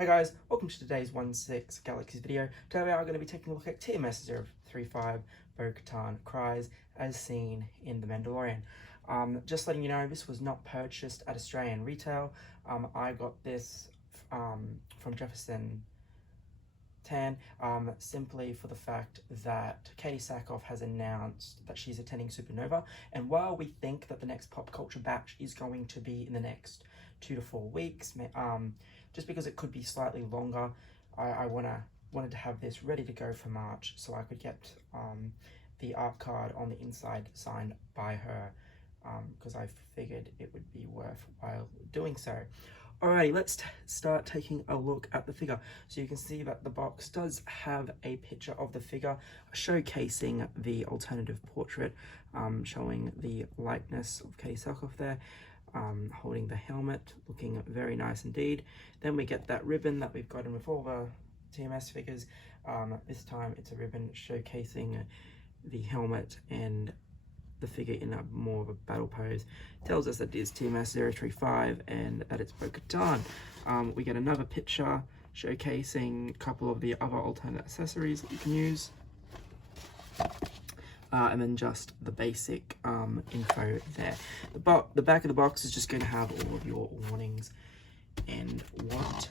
Hey guys, welcome to today's 1/6 Galaxies video. Today we are going to be taking a look at TMS 035 Bo-Katan Kryze as seen in The Mandalorian. Just letting you know, this was not purchased at Australian retail. I got this from Jefferson Tan simply for the fact that Katie Sackhoff has announced that she's attending Supernova, and while we think that the next pop culture batch is going to be in the next 2 to 4 weeks, just because it could be slightly longer, I wanted to have this ready to go for March so I could get the art card on the inside signed by her, because I figured it would be worthwhile doing so. Alrighty, let's start taking a look at the figure. So you can see that the box does have a picture of the figure showcasing the alternative portrait, showing the likeness of Katie Sackhoff there, holding the helmet, looking very nice indeed. Then we get that ribbon that we've gotten with all the TMS figures. This time it's a ribbon showcasing the helmet and the figure in a more of a battle pose. Tells us that it is TMS 035 and that it's Bo-Katan. We get another picture showcasing a couple of the other alternate accessories that you can use. And then just the basic info there. The back of the box is just going to have all of your warnings and what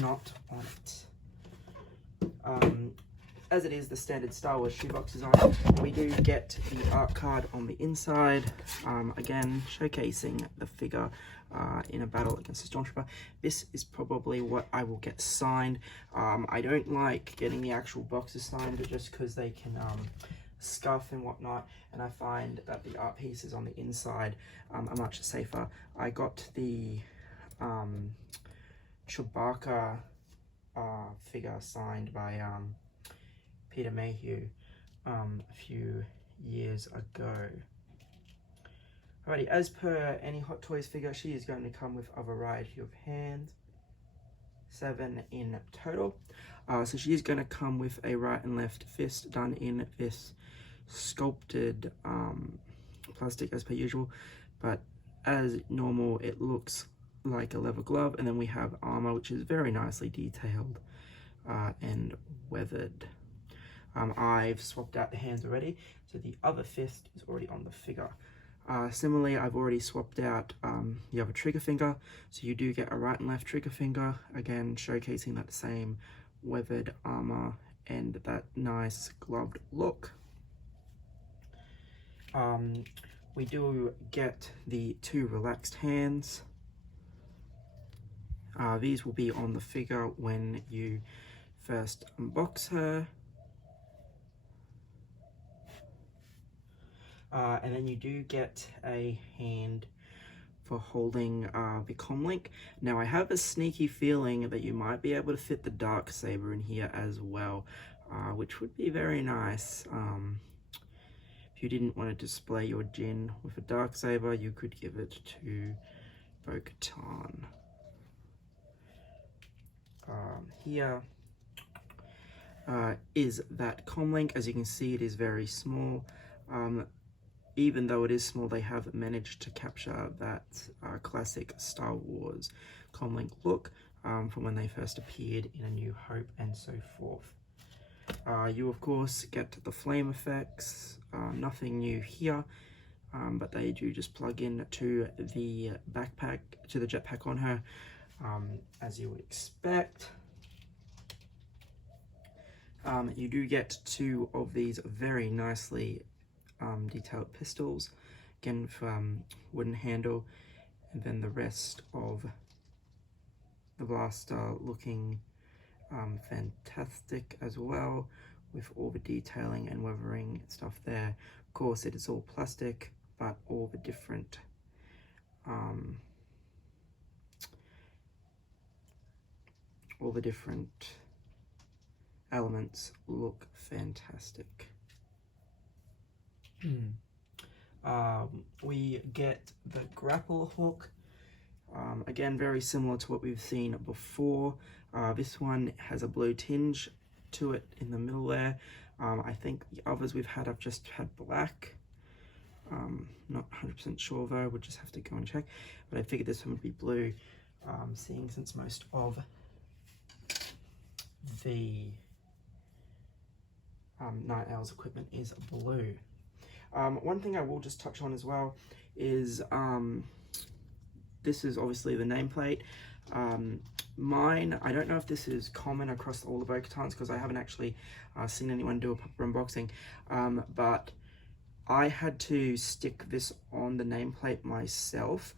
not on it. As it is the standard Star Wars shoebox design, we do get the art card on the inside, again showcasing the figure in a battle against a Stormtrooper. This is probably what I will get signed. I don't like getting the actual boxes signed just because they can scuff and whatnot, and I find that the art pieces on the inside are much safer. I got the Chewbacca figure signed by Peter Mayhew a few years ago. Alrighty, as per any Hot Toys figure, she is going to come with a variety of hands, 7 in total. So she is going to come with a right and left fist done in this sculpted plastic as per usual, but as normal it looks like a leather glove, and then we have armor which is very nicely detailed and weathered. I've swapped out the hands already, so the other fist is already on the figure. Similarly, I've already swapped out the other trigger finger, so you do get a right and left trigger finger, again showcasing that same weathered armor and that nice gloved look. We do get the 2 relaxed hands. These will be on the figure when you first unbox her. And then you do get a hand for holding the comlink. Now I have a sneaky feeling that you might be able to fit the Darksaber in here as well, which would be very nice. If you didn't want to display your Jinn with a Darksaber, you could give it to Bo-Katan. Here is that comlink. As you can see, it is very small. Even though it is small, they have managed to capture that classic Star Wars comlink look from when they first appeared in A New Hope and so forth. You of course get the flame effects, nothing new here, but they do just plug in to the backpack, to the jetpack on her, as you would expect. You do get 2 of these very nicely detailed pistols, again from wooden handle, and then the rest of the blaster looking fantastic as well, with all the detailing and weathering stuff there. Of course it is all plastic, but all the different elements look fantastic. We get the grapple hook, again very similar to what we've seen before. This one has a blue tinge to it in the middle there. I think the others we've had have just had black. Not 100% sure though, we'll just have to go and check, but I figured this one would be blue. seeing since most of the Night Owl's equipment is blue. One thing I will just touch on as well is this is obviously the nameplate. Mine, I don't know if this is common across all the Bo-Katans because I haven't actually seen anyone do a proper unboxing, but I had to stick this on the nameplate myself.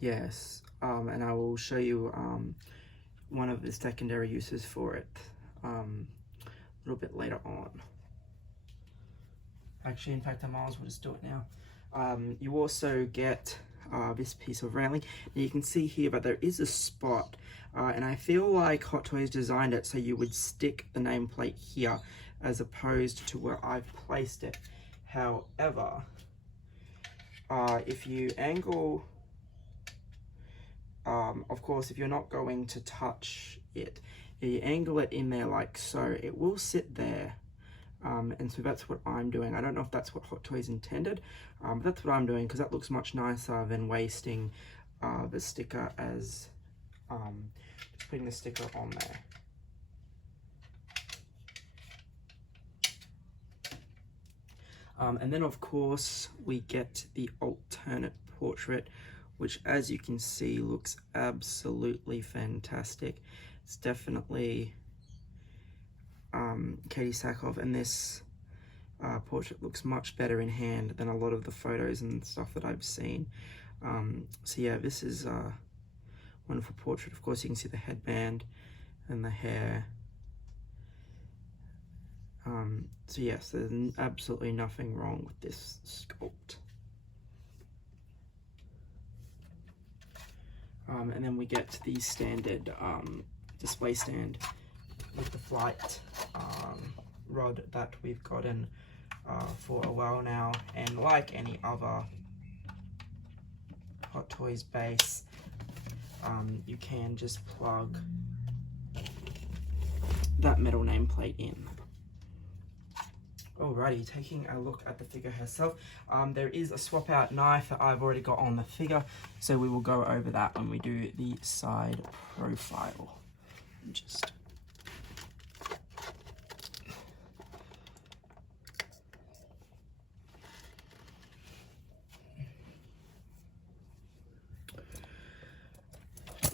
Yes, and I will show you one of the secondary uses for it a little bit later on. Actually, in fact, I might as well just do it now. You also get this piece of railing. Now you can see here, but there is a spot, and I feel like Hot Toys designed it so you would stick the nameplate here as opposed to where I've placed it. However, if you angle, of course, if you're not going to touch it, if you angle it in there like so, it will sit there. And so that's what I'm doing. I don't know if that's what Hot Toys intended, but that's what I'm doing because that looks much nicer than wasting the sticker as just putting the sticker on there. And then of course we get the alternate portrait, which as you can see looks absolutely fantastic. It's definitely Katie Sackhoff, and this portrait looks much better in hand than a lot of the photos and stuff that I've seen. So yeah, this is a wonderful portrait. Of course you can see the headband and the hair. So yes, there's absolutely nothing wrong with this sculpt. And then we get the standard display stand with the flight rod that we've gotten for a while now, and like any other Hot Toys base, you can just plug that metal nameplate in. Alrighty, taking a look at the figure herself, there is a swap out knife that I've already got on the figure, so we will go over that when we do the side profile. Just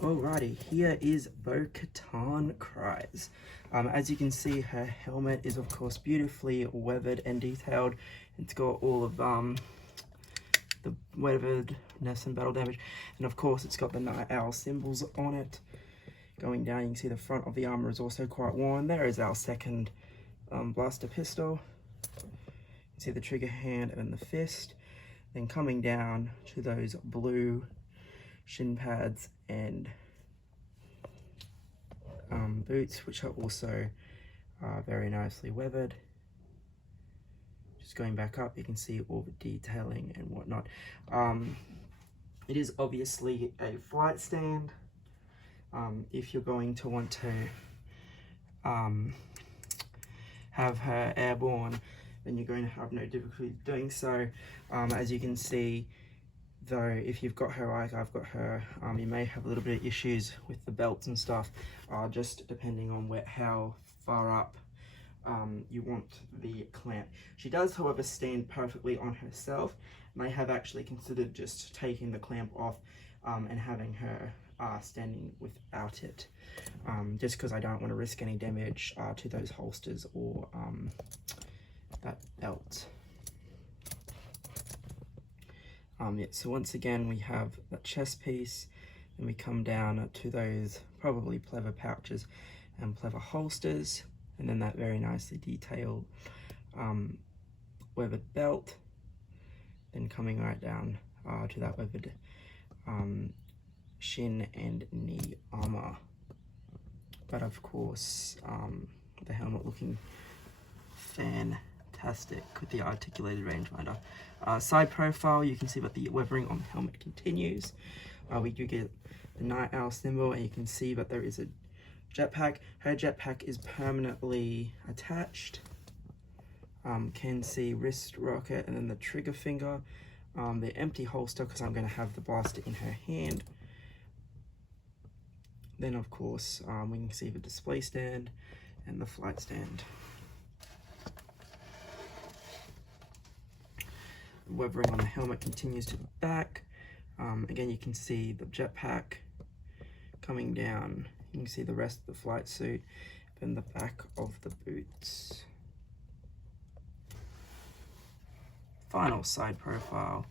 alrighty, here is Bo-Katan Kryze. As you can see, her helmet is of course beautifully weathered and detailed. It's got all of the weatheredness and battle damage, and of course it's got the Night Owl symbols on it. Going down, you can see the front of the armor is also quite worn. There is our second blaster pistol. You can see the trigger hand and the fist. Then coming down to those blue shin pads and boots, which are also very nicely weathered. Just going back up, you can see all the detailing and whatnot. It is obviously a flight stand. If you're going to want to have her airborne, then you're going to have no difficulty doing so. As you can see, though, if you've got her like I've got her, you may have a little bit of issues with the belts and stuff, just depending on how far up you want the clamp. She does, however, stand perfectly on herself, and I have actually considered just taking the clamp off and having her standing without it, just because I don't want to risk any damage to those holsters or that belt. Yeah, so once again we have that chest piece, and we come down to those probably pleather pouches and pleather holsters, and then that very nicely detailed weathered belt, then coming right down to that weathered shin and knee armor. But of course the helmet looking fantastic with the articulated rangefinder. Side profile, you can see that the weathering on the helmet continues. We do get the Night Owl symbol, and you can see that there is a jetpack. Her jetpack is permanently attached. Can see wrist rocket and then the trigger finger the empty holster because I'm going to have the blaster in her hand. Then of course we can see the display stand and the flight stand. Weathering on the helmet continues to the back. Again, you can see the jetpack coming down. You can see the rest of the flight suit, then the back of the boots. Final side profile.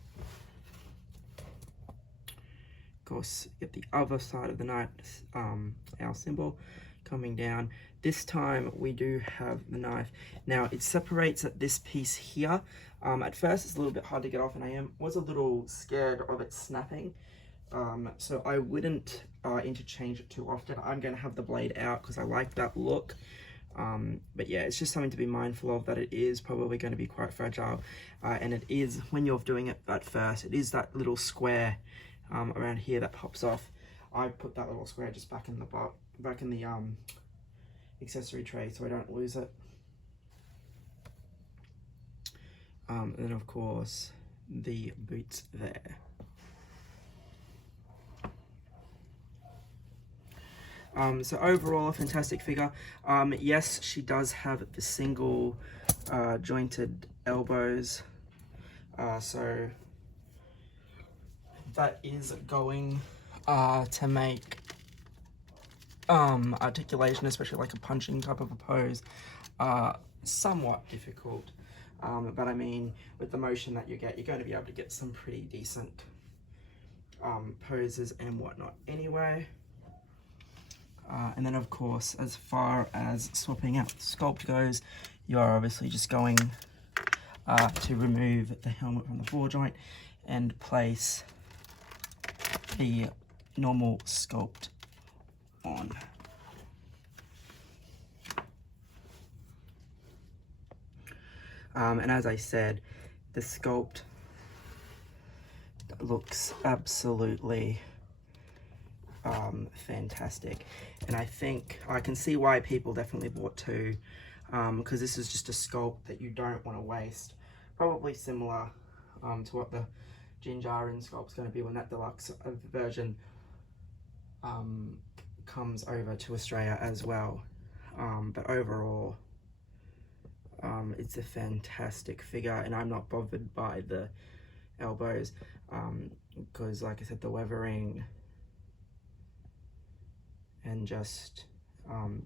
Of course, at the other side of the knife, our symbol coming down. This time we do have the knife. Now it separates at this piece here. At first it's a little bit hard to get off, and I was a little scared of it snapping. So I wouldn't interchange it too often. I'm going to have the blade out because I like that look. But yeah, it's just something to be mindful of, that it is probably going to be quite fragile. And it is, when you're doing it at first, it is that little square around here that pops off. I put that little square just back in the accessory tray so I don't lose it. And then of course the boots there. So overall, a fantastic figure. Yes, she does have the single jointed elbows, so that is going to make articulation, especially like a punching type of a pose, somewhat difficult. But I mean, with the motion that you get, you're going to be able to get some pretty decent poses and whatnot anyway. And then of course, as far as swapping out the sculpt goes, you are obviously just going to remove the helmet from the ball joint and place the normal sculpt on. And as I said, the sculpt looks absolutely fantastic, and I think I can see why people definitely bought two, because this is just a sculpt that you don't want to waste. Probably similar to what the Jinjarin sculpt's going to be when that deluxe version comes over to Australia as well. But overall, it's a fantastic figure, and I'm not bothered by the elbows because, like I said, the weathering and just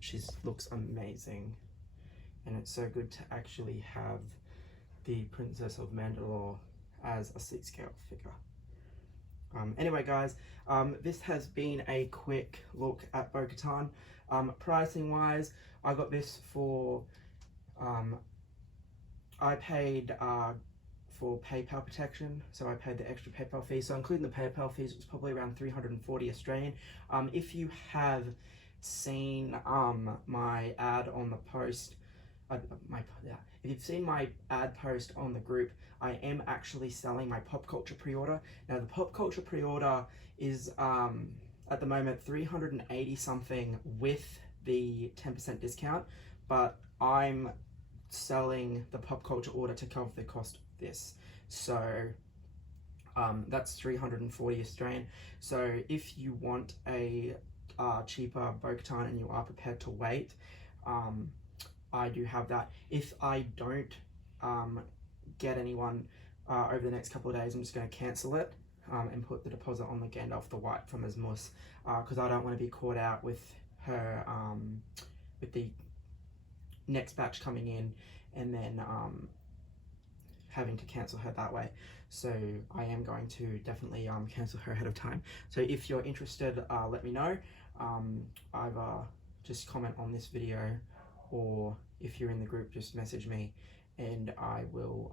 she looks amazing, and it's so good to actually have the Princess of Mandalore as a 6-scale figure. Anyway guys, this has been a quick look at Bo-Katan. Pricing wise, I got this for I paid for PayPal protection, so I paid the extra PayPal fee. So including the PayPal fees, it was probably around 340 Australian. If you have seen my ad on the post, if you've seen my ad post on the group, I am actually selling my pop culture pre-order. Now the pop culture pre-order is at the moment 380 something with the 10% discount, but I'm selling the pop culture order to cover the cost of this, so that's 340 Australian. So if you want a cheaper Bo-Katan and you are prepared to wait, I do have that. If I don't get anyone over the next couple of days, I'm just going to cancel it and put the deposit on the Gandalf the White from Asmus, because I don't want to be caught out with her with the next batch coming in and then having to cancel her that way. So I am going to definitely cancel her ahead of time. So if you're interested, let me know. Either just comment on this video, or if you're in the group, just message me and I will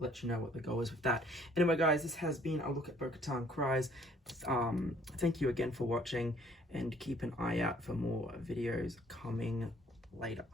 let you know what the goal is with that. Anyway guys, this has been a look at Bo-Katan Kryze. Thank you again for watching, and keep an eye out for more videos coming later.